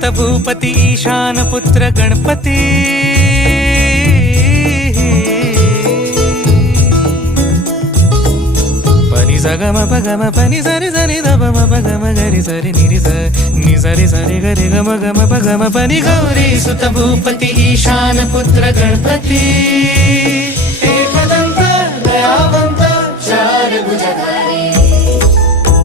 सुत भूपती ईशान पुत्र गणपती पनि सगम पगम पनि सरि सरि ध म पगम गरि सरि निरि स नि सरि सरि गरि गम गम पगम पनि गौरी सुत भूपती ईशान पुत्र गणपती एकदंत दयावंत चार भुजगा